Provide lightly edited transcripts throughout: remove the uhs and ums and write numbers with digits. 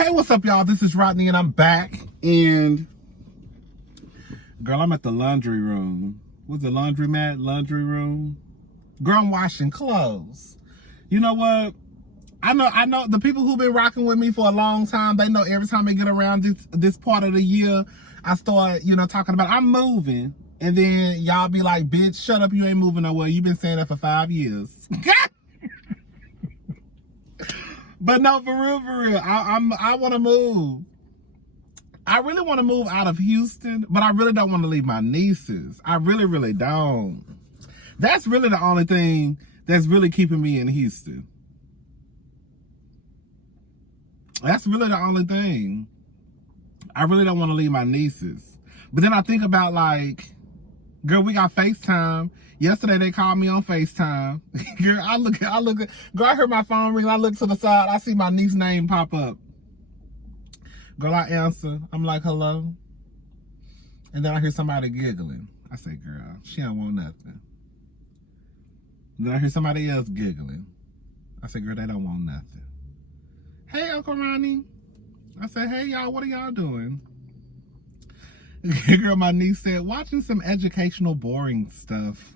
Hey, what's up, y'all? This is Rodney, and I'm back. And, girl, I'm at the laundry room. What's the laundromat? Laundry room? Girl, I'm washing clothes. You know what? I know the people who've been rocking with me for a long time, they know every time they get around this part of the year, I start, talking about, I'm moving. And then y'all be like, bitch, shut up, you ain't moving nowhere. You've been saying that for 5 years. But no, for real, I want to move. I really want to move out of Houston, but I really don't want to leave my nieces. I really, really don't. That's really the only thing that's really keeping me in Houston. That's really the only thing. I really don't want to leave my nieces. But then I think about, like, girl, we got FaceTime. Yesterday they called me on FaceTime. Girl, girl, I heard my phone ring. I look to the side. I see my niece's name pop up. Girl, I answer. I'm like, hello. And then I hear somebody giggling. I say, girl, she don't want nothing. Then I hear somebody else giggling. I say, girl, they don't want nothing. Hey, Uncle Ronnie. I said, hey, y'all, what are y'all doing? Girl, my niece said, watching some educational boring stuff.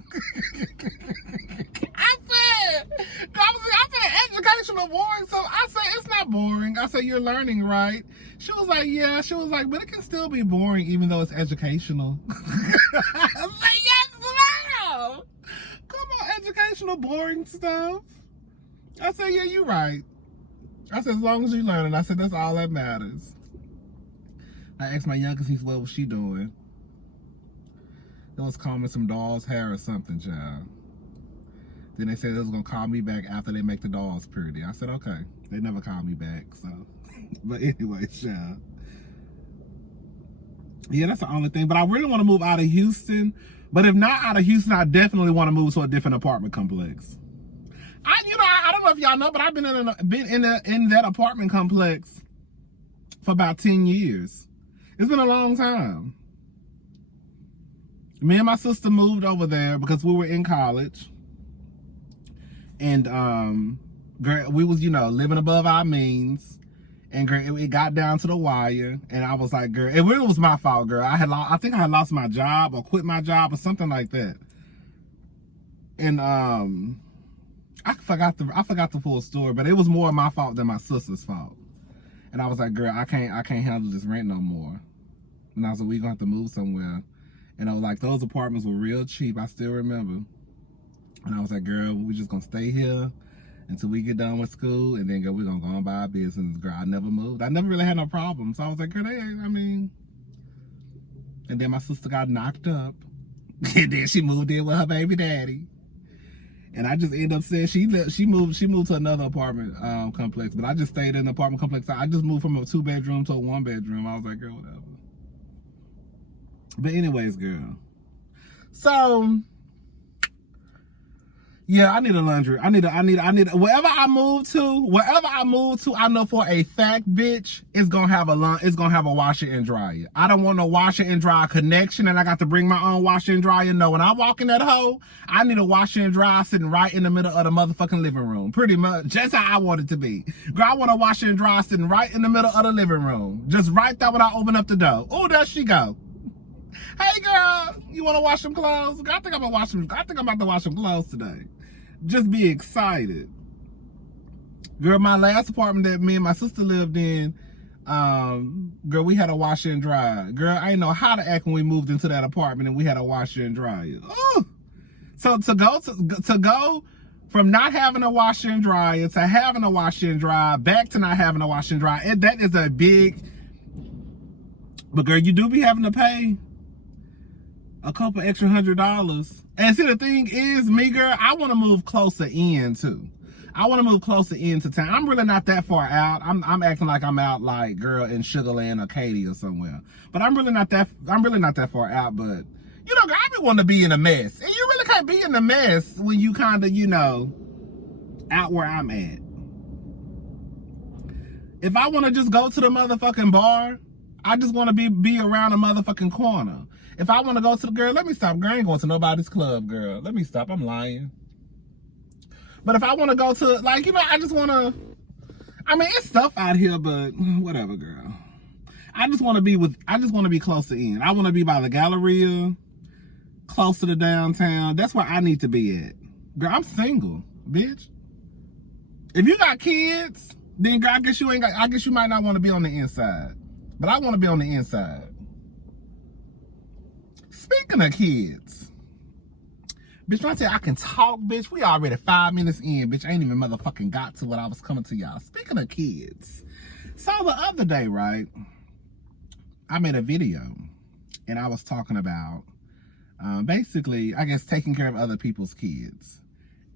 I said, educational boring stuff. I said, it's not boring. I said, you're learning, right? She was like, yeah. She was like, but it can still be boring even though it's educational. I said, yes, ma'am. Come on, educational boring stuff. I said, yeah, you're right. I said, as long as you're learning. I said, that's all that matters. I asked my youngest niece, what was she doing? They was combing some doll's hair or something, child. Then they said they was going to call me back after they make the dolls pretty. I said, okay. They never called me back, so. But anyway, child. Yeah, that's the only thing. But I really want to move out of Houston. But if not out of Houston, I definitely want to move to a different apartment complex. I don't know if y'all know, but I've been in that apartment complex for about 10 years. It's been a long time. Me and my sister moved over there because we were in college. And girl, we was, living above our means. And girl, it got down to the wire. And I was like, girl, it really was my fault, girl. I think I had lost my job or quit my job or something like that. And I forgot the full story, but it was more my fault than my sister's fault. And I was like, girl, I can't handle this rent no more. And I was like, we gonna have to move somewhere. And I was like, those apartments were real cheap. I still remember. And I was like, girl, we just gonna stay here until we get done with school. And then, girl, we're gonna go on by our business. Girl, I never moved. I never really had no problems. So I was like, girl, and then my sister got knocked up. And then she moved in with her baby daddy. And I just ended up saying she moved to another apartment complex, but I just stayed in the apartment complex. I just moved from a 2-bedroom to a 1-bedroom. I was like, girl, whatever. But anyways, girl. So yeah, I need a laundry. I need wherever I move to, I know for a fact, bitch, it's gonna have a washer and dryer. I don't want no washer and dryer connection and I got to bring my own washer and dryer. No, when I walk in that hole, I need a washer and dryer sitting right in the middle of the motherfucking living room. Pretty much, just how I want it to be. Girl, I want a washer and dryer sitting right in the middle of the living room. Just right there when I open up the door. Oh, there she go. Hey girl, you wanna wash some clothes? Girl, I think I'm about to wash some clothes today. Just be excited. Girl, my last apartment that me and my sister lived in, girl, we had a washer and dryer. Girl, I didn't know how to act when we moved into that apartment and we had a washer and dryer. Ooh. So to go from not having a washer and dryer to having a washer and dryer, back to not having a washer and dryer, that is a big, but girl, you do be having to pay a couple extra $100. And see, the thing is, me, girl, I want to move closer in, too. I want to move closer into town. I'm really not that far out. I'm acting like I'm out, like, girl, in Sugarland or Katy or somewhere. But I'm really not that far out. But, girl, I be wanting to be in a mess. And you really can't be in a mess when you kind of, out where I'm at. If I want to just go to the motherfucking bar, I just want to be around a motherfucking corner. If I want to go to the girl, let me stop. Girl, I ain't going to nobody's club, girl. Let me stop. I'm lying. But if I want to go to, like, I just want to, I mean, it's stuff out here, but whatever, girl. I just want to be close to Ian. I want to be by the Galleria, close to the downtown. That's where I need to be at. Girl, I'm single, bitch. If you got kids, then girl, I guess you might not want to be on the inside. But I want to be on the inside. Speaking of kids, bitch, when I tell you I can talk, bitch, we already 5 minutes in, bitch. I ain't even motherfucking got to what I was coming to y'all. Speaking of kids, so the other day, right, I made a video and I was talking about basically, I guess, taking care of other people's kids.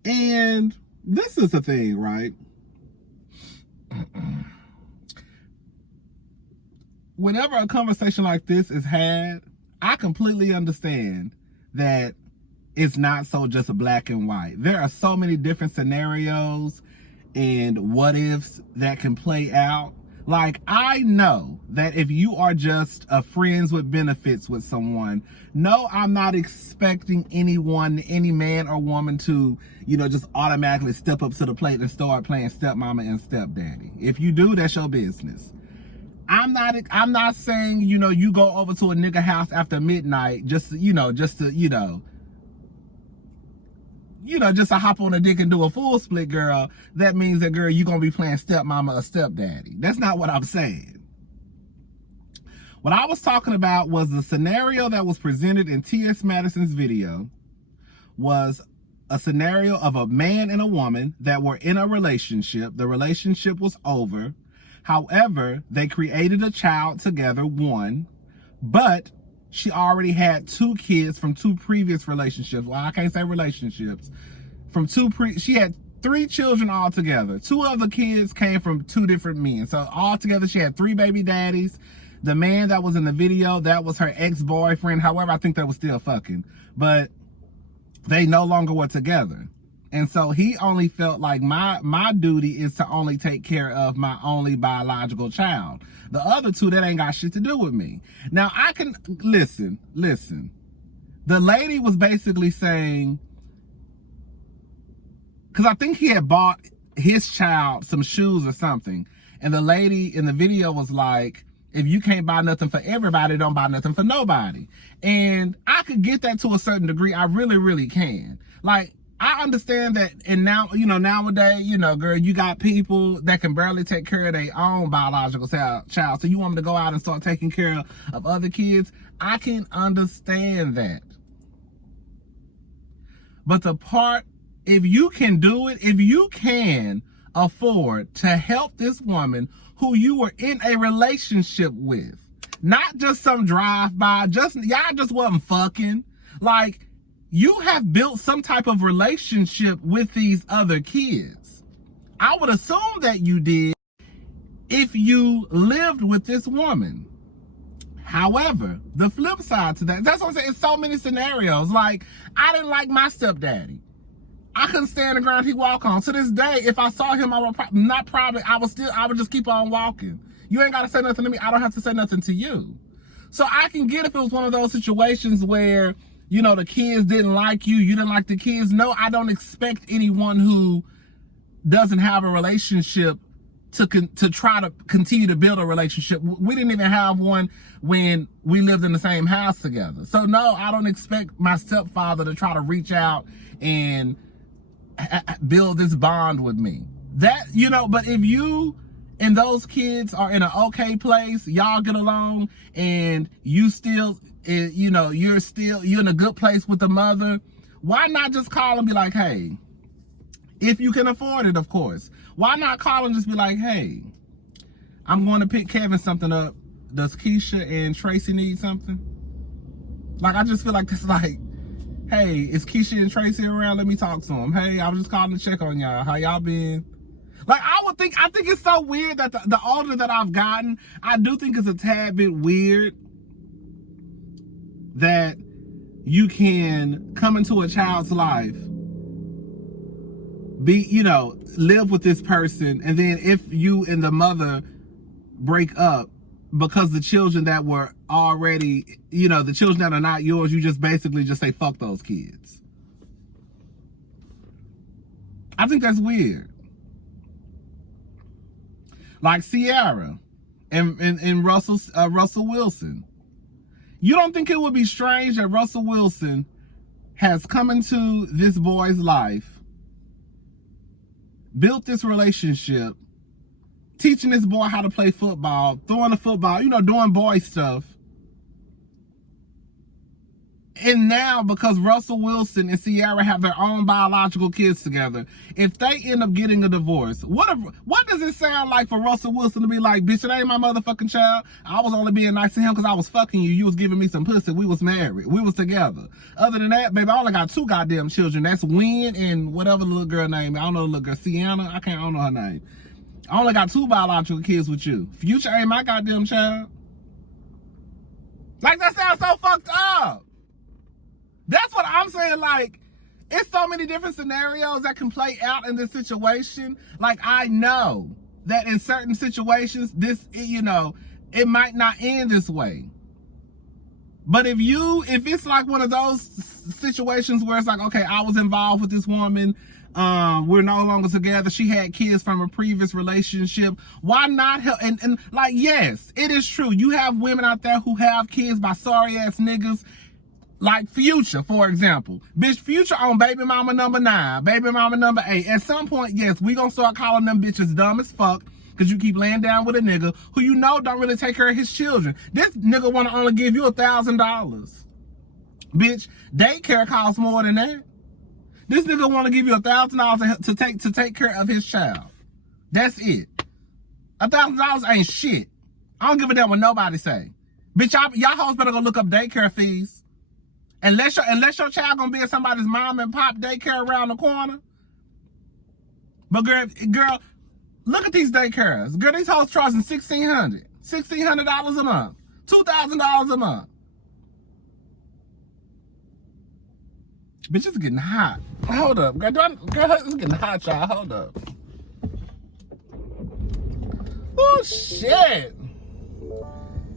And this is the thing, right? Whenever a conversation like this is had, I completely understand that it's not so just black and white. There are so many different scenarios and what ifs that can play out. Like, I know that if you are just a friends with benefits with someone, no, I'm not expecting anyone, any man or woman to, just automatically step up to the plate and start playing stepmama and stepdaddy. If you do, that's your business. I'm not saying, you go over to a nigga house after midnight just to hop on a dick and do a full split, girl. That means that, girl, you're going to be playing stepmama or stepdaddy. That's not what I'm saying. What I was talking about was the scenario that was presented in T.S. Madison's video was a scenario of a man and a woman that were in a relationship. The relationship was over. However, they created a child together, one, but she already had 2 kids from 2 previous relationships. Well, I can't say relationships. She had 3 children altogether. 2 of the kids came from 2 different men. So altogether, she had 3 baby daddies. The man that was in the video, that was her ex-boyfriend. However, I think they were still fucking. But they no longer were together. And so he only felt like my duty is to only take care of my only biological child. The other 2, that ain't got shit to do with me. Now, I can, listen. The lady was basically saying, because I think he had bought his child some shoes or something. And the lady in the video was like, if you can't buy nothing for everybody, don't buy nothing for nobody. And I could get that to a certain degree. I really, really can. Like, I understand that, and now, nowadays, girl, you got people that can barely take care of their own biological child. So you want me to go out and start taking care of other kids? I can understand that. But the part, if you can do it, if you can afford to help this woman who you were in a relationship with, not just some drive-by, y'all just wasn't fucking, like, you have built some type of relationship with these other kids. I would assume that you did if you lived with this woman. However, the flip side to that, that's what I'm saying, it's so many scenarios. Like, I didn't like my stepdaddy. I couldn't stand the ground he walked on. To this day, if I saw him, I would just keep on walking. You ain't got to say nothing to me. I don't have to say nothing to you. So I can get if it was one of those situations where, the kids didn't like you, you didn't like the kids. No, I don't expect anyone who doesn't have a relationship to try to continue to build a relationship. We didn't even have one when we lived in the same house together. So no, I don't expect my stepfather to try to reach out and build this bond with me. But if you and those kids are in an okay place, y'all get along, and you still, you're in a good place with the mother, why not just call and be like, hey, if you can afford it, of course, why not call and just be like, hey, I'm going to pick Kevin something up. Does Keisha and Tracy need something? Like, I just feel like it's like, hey, is Keisha and Tracy around? Let me talk to them. Hey, I was just calling to check on y'all. How y'all been? Like, I think it's so weird that the older that I've gotten, I do think it's a tad bit weird that you can come into a child's life, live with this person, and then if you and the mother break up because the children that were already, the children that are not yours, you just basically just say, fuck those kids. I think that's weird. like Ciara and Russell Wilson. You don't think it would be strange that Russell Wilson has come into this boy's life, built this relationship, teaching this boy how to play football, throwing the football, doing boy stuff. And now, because Russell Wilson and Ciara have their own biological kids together, if they end up getting a divorce, what does it sound like for Russell Wilson to be like, bitch, it ain't my motherfucking child. I was only being nice to him because I was fucking you. You was giving me some pussy. We was married. We was together. Other than that, baby, I only got 2 goddamn children. That's Wynn and whatever the little girl name. I don't know the little girl. Sienna. I don't know her name. I only got 2 biological kids with you. Future ain't my goddamn child. Like, that sounds so fucked up. That's what I'm saying. Like, it's so many different scenarios that can play out in this situation. Like, I know that in certain situations, it might not end this way. But if it's like one of those situations where it's like, okay, I was involved with this woman, we're no longer together, she had kids from a previous relationship, why not help? And like, yes, it is true. You have women out there who have kids by sorry ass niggas. Like Future, for example. Bitch, Future on baby mama number 9, baby mama number 8. At some point, yes, we gonna start calling them bitches dumb as fuck because you keep laying down with a nigga who don't really take care of his children. This nigga wanna only give you $1,000. Bitch, daycare costs more than that. This nigga wanna give you $1,000 to take care of his child. That's it. $1,000 ain't shit. I don't give a damn what nobody say. Bitch, y'all hoes better go look up daycare fees. Unless your child gonna be at somebody's mom and pop daycare around the corner. But girl, look at these daycares. Girl, these hoes charging $1,600 a month, $2,000 a month. Bitch, it's getting hot. Hold up, girl, it's getting hot, y'all. Hold up. Oh shit,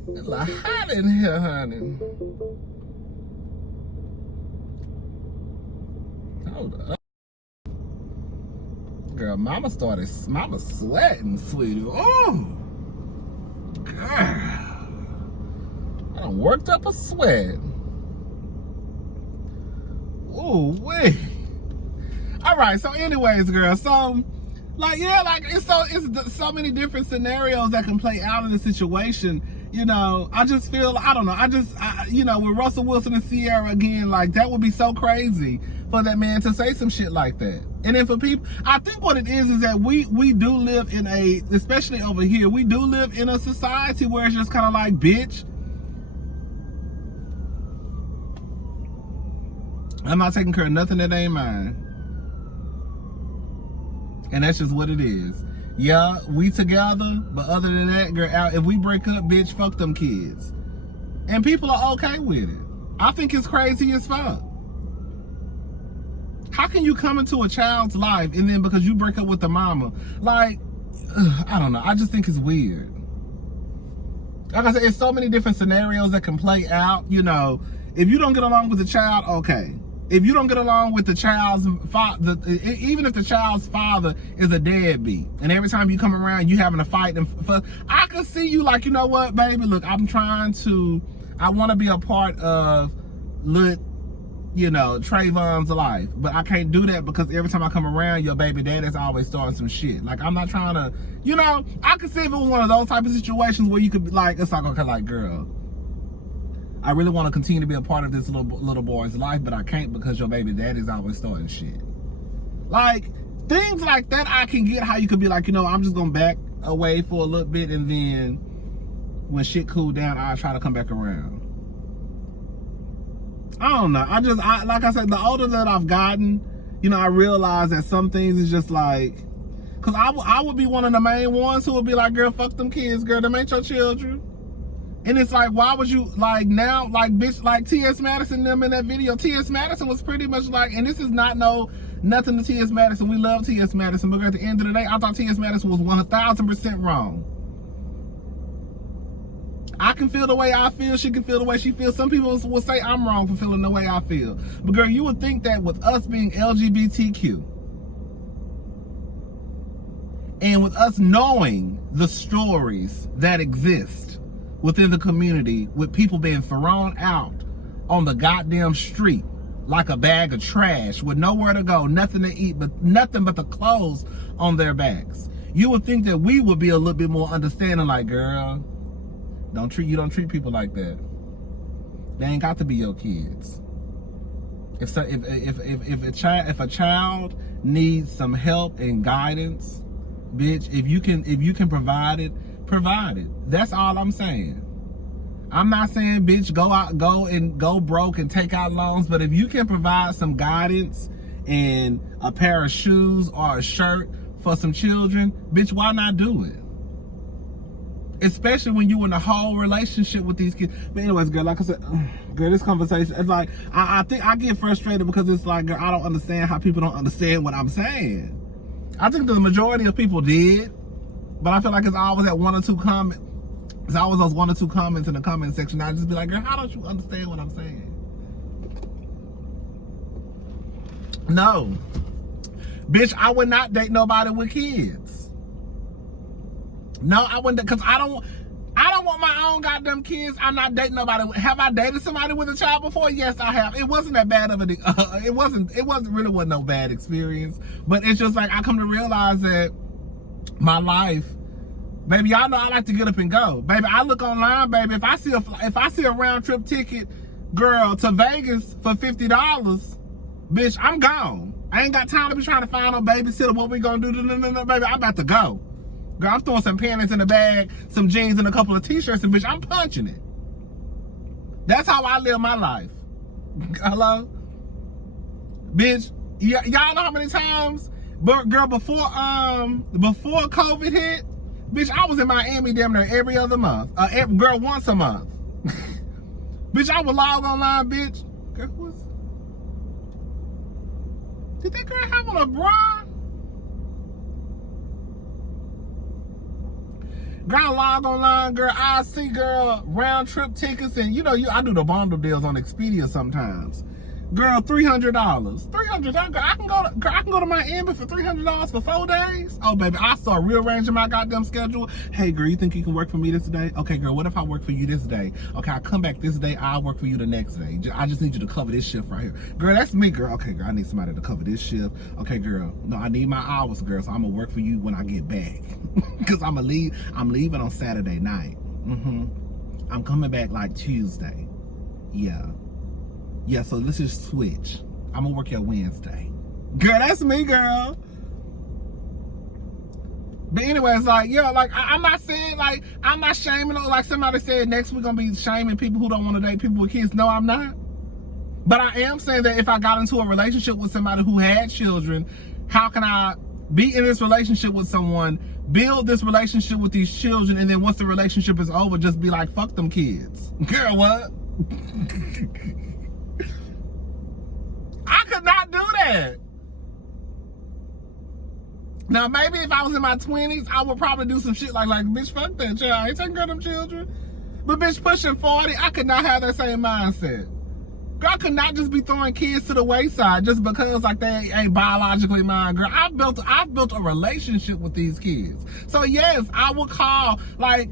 it's like hot in here, honey. Hold up. Girl, mama sweating, sweetie. Oh, girl. I done worked up a sweat. Ooh, wait. All right, so anyways, girl, so, like, yeah, like, it's so many different scenarios that can play out in the situation. I just feel, I don't know, with Russell Wilson and Ciara again, like, that would be so crazy for that man to say some shit like that. And then for people, I think what it is that we do live in especially over here, we do live in a society where it's just kind of like, bitch, I'm not taking care of nothing that ain't mine. And that's just what it is. Yeah, we together, but other than that, girl, if we break up, bitch, fuck them kids. And people are okay with it. I think it's crazy as fuck. How can you come into a child's life and then because you break up with the mama, like, I don't know. I just think it's weird. Like I said, it's so many different scenarios that can play out. If you don't get along with the child, okay. If you don't get along with the child's father, even if the child's father is a deadbeat, and every time you come around, you having a fight, I can see you like, you know what, baby, look, I want to be a part of, Trayvon's life, but I can't do that because every time I come around, your baby daddy's always starting some shit. Like, I'm not trying to, I could see if it was one of those type of situations where you could be like, it's like, okay, like, girl, I really want to continue to be a part of this little boy's life, but I can't because your baby daddy's always starting shit. Like, things like that, I can get how you could be like, I'm just going to back away for a little bit, and then when shit cool down, I'll try to come back around. I don't know. Like I said, the older that I've gotten, I realize that some things is just like, because I would be one of the main ones who would be like, girl, fuck them kids, girl, them ain't your children. And it's like, why would you, like, now, like, bitch, like T.S. Madison them in that video. T.S. Madison was pretty much like, and this is nothing to T.S. Madison. We love T.S. Madison, but at the end of the day, I thought T.S. Madison was 1,000% wrong. I can feel the way I feel. She can feel the way she feels. Some people will say I'm wrong for feeling the way I feel. But girl, you would think that with us being LGBTQ, And with us knowing the stories that exist within the community, with people being thrown out on the goddamn street like a bag of trash with nowhere to go, nothing to eat, but nothing but the clothes on their backs, you would think that we would be a little bit more understanding, like, girl, don't treat people like that. They ain't got to be your kids. If a child needs some help and guidance, bitch, if you can provide it, provide it. That's all I'm saying. I'm not saying, bitch, go broke and take out loans, but if you can provide some guidance and a pair of shoes or a shirt for some children, bitch, why not do it? Especially when you in a whole relationship with these kids. But anyways, girl, like I said, girl, this conversation, it's like, I think I get frustrated because it's like, girl, I don't understand how people don't understand what I'm saying. I think the majority of people did, but I feel like it's always that one or two comments. It's always those one or two comments in the comment section. I just be like, girl, how don't you understand what I'm saying? No. Bitch, I would not date nobody with kids. No, I wouldn't, because I don't want my own goddamn kids. I'm not dating nobody. Have I dated somebody with a child before? Yes, I have. It wasn't that bad of it wasn't no bad experience. But it's just like, I come to realize that my life, baby, y'all know I like to get up and go. Baby, I look online, baby. If I see a round trip ticket, girl, to Vegas for $50, bitch, I'm gone. I ain't got time to be trying to find a babysitter. What we gonna do? No, baby, I'm about to go. Girl, I'm throwing some panties in the bag, some jeans and a couple of t-shirts, and bitch, I'm punching it. That's how I live my life. Hello? Bitch, y'all know how many times, girl, before COVID hit, bitch, I was in Miami damn near every other month. Girl, once a month. Bitch, I would log online, bitch. Girl, did that girl have on a bra? Girl, log online, girl. I see, girl, round trip tickets, and I do the bundle deals on Expedia sometimes. Girl, $300. $300. Girl, I can go to Miami for $300 for 4 days. Oh, baby, I start rearranging my goddamn schedule. Hey, girl, you think you can work for me this day? Okay, girl, what if I work for you this day? Okay, I come back this day, I'll work for you the next day. I just need you to cover this shift right here. Girl, that's me, girl. Okay, girl, I need somebody to cover this shift. Okay, girl, no, I need my hours, girl, so I'm gonna work for you when I get back. Because I'm leaving on Saturday night. I'm coming back like Tuesday. Yeah, so let's just switch. I'm gonna work your Wednesday. Girl, that's me, girl. But anyway, it's like, like, I'm not saying, like, I'm not shaming, like somebody said next we're gonna be shaming people who don't want to date people with kids. No, I'm not. But I am saying that if I got into a relationship with somebody who had children, how can I be in this relationship with someone, build this relationship with these children, and then once the relationship is over, just be like, fuck them kids. Girl, what? I could not do that. Now, maybe if I was in my 20s, I would probably do some shit like bitch, fuck that child. I ain't taking care of them children. But bitch, pushing 40, I could not have that same mindset. Girl, I could not just be throwing kids to the wayside just because like they ain't biologically mine, girl. I've built a relationship with these kids. So yes, I would call, hey,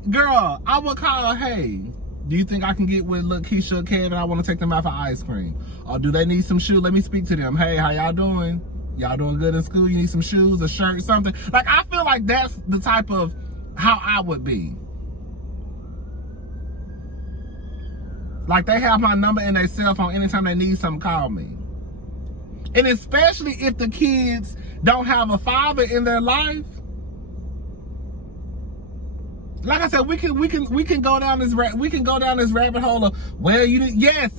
do you think I can get with Keisha or Kevin? I want to take them out for ice cream. Or do they need some shoes? Let me speak to them. Hey, how y'all doing? Y'all doing good in school? You need some shoes, a shirt, something? Like, I feel like that's the type of how I would be. Like, they have my number in their cell phone. Anytime they need something, call me. And especially if the kids don't have a father in their life. Like I said, we can go down this rabbit hole of, well, yes,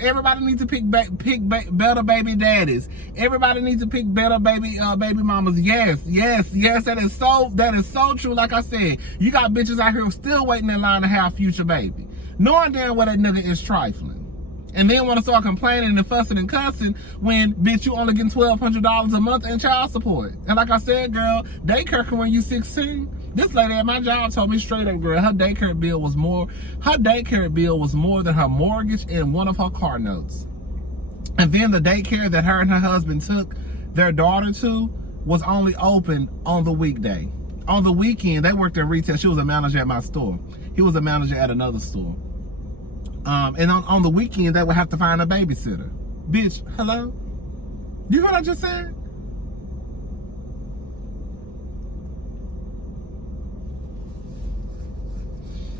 everybody needs to pick better baby daddies. Everybody needs to pick better baby mamas. Yes, that is so true. Like I said, you got bitches out here still waiting in line to have future baby, knowing damn well that nigga is trifling. And then want to start complaining and fussing and cussing when, bitch, you only getting $1,200 a month in child support. And like I said, girl, daycare can when you 16. This lady at my job told me straight up, girl, her daycare bill was more than her mortgage and one of her car notes. And then the daycare that her and her husband took their daughter to was only open on the weekday. On the weekend, they worked at retail. She was a manager at my store. He was a manager at another store. And on the weekend, they would have to find a babysitter. Bitch, hello? You heard what I just said?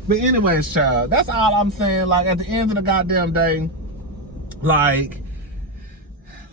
But anyways, child, that's all I'm saying. Like, at the end of the goddamn day, like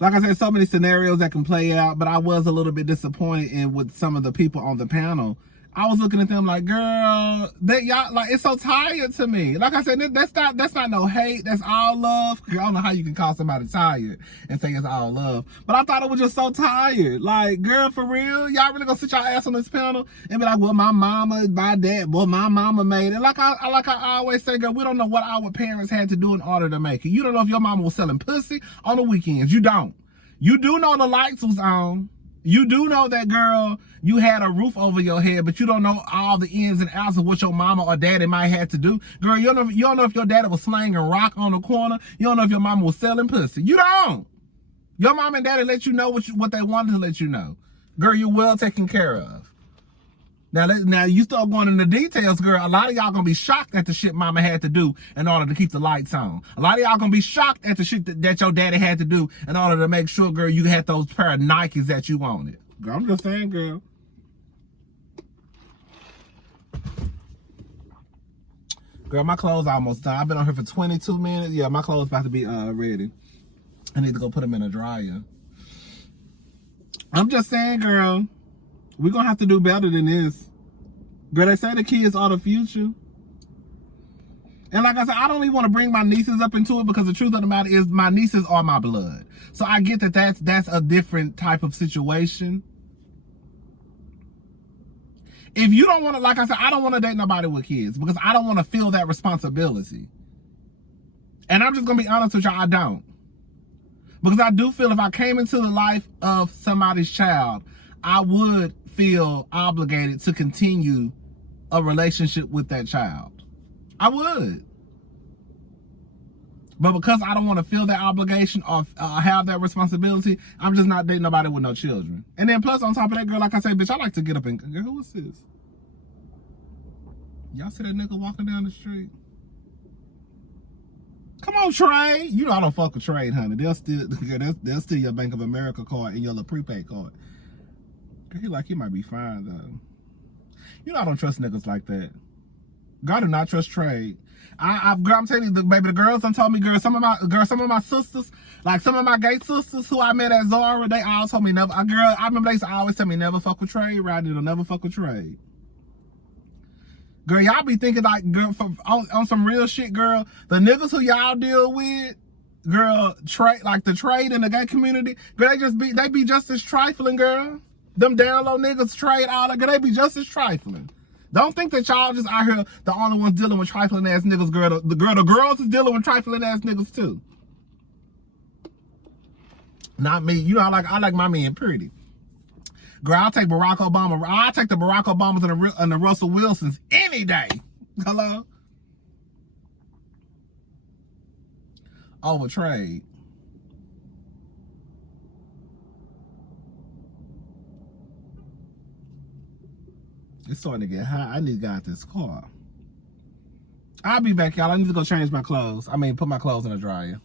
I said, so many scenarios that can play out, but I was a little bit disappointed in with some of the people on the panel. I was looking at them like, girl, that y'all, like, it's so tired to me. Like I said, that's not no hate. That's all love. I don't know how you can call somebody tired and say it's all love. But I thought it was just so tired. Like, girl, for real? Y'all really gonna sit y'all ass on this panel and be like, well, my mama, my dad, well, my mama made it. Like I always say, girl, we don't know what our parents had to do in order to make it. You don't know if your mama was selling pussy on the weekends. You don't. You do know the lights was on. You do know that, girl, you had a roof over your head, but you don't know all the ins and outs of what your mama or daddy might have to do. Girl, you don't know if your daddy was slanging rock on the corner. You don't know if your mama was selling pussy. You don't. Your mom and daddy let you know what they wanted to let you know. Girl, you're well taken care of. Now you start going into details, girl. A lot of y'all gonna be shocked at the shit mama had to do in order to keep the lights on. A lot of y'all gonna be shocked at the shit that your daddy had to do in order to make sure, girl, you had those pair of Nikes that you wanted. Girl, I'm just saying, girl. Girl, my clothes almost done. I've been on here for 22 minutes. Yeah, my clothes about to be ready. I need to go put them in a dryer. I'm just saying, girl. We're going to have to do better than this. Girl, they say the kids are the future. And like I said, I don't even want to bring my nieces up into it because the truth of the matter is my nieces are my blood. So I get that that's a different type of situation. If you don't want to, like I said, I don't want to date nobody with kids because I don't want to feel that responsibility. And I'm just going to be honest with y'all, I don't. Because I do feel if I came into the life of somebody's child, I would feel obligated to continue a relationship with that child. I would. But because I don't want to feel that obligation or have that responsibility, I'm just not dating nobody with no children. And then plus on top of that, girl, like I say, bitch, I like to get up and, girl, who is this? Y'all see that nigga walking down the street? Come on, Trey. You know I don't fuck with Trade, honey. They'll steal your Bank of America card and your little prepaid card. He like he might be fine though. You know I don't trust niggas like that. God do not trust Trade. Girl, I'm telling you, baby, the girls done told me, girl, some of my sisters, like some of my gay sisters who I met at Zara, they all told me never. Girl, I remember they always tell me never fuck with Trade. Rodney will never fuck with Trade. Girl, y'all be thinking like, girl, on some real shit, girl. The niggas who y'all deal with, girl, like the Trade in the gay community, girl, they be just as trifling, girl. Them down low niggas Trade all that, girl, they be just as trifling. Don't think that y'all just out here the only ones dealing with trifling ass niggas, girl. The girls is dealing with trifling ass niggas too. Not me. You know, I like my men pretty. Girl, I'll take Barack Obama. I'll take the Barack Obamas and the Russell Wilsons any day. Hello? Over Trade. It's starting to get hot. I need to get out this car. I'll be back, y'all. I need to go change my clothes. I mean, put my clothes in the dryer.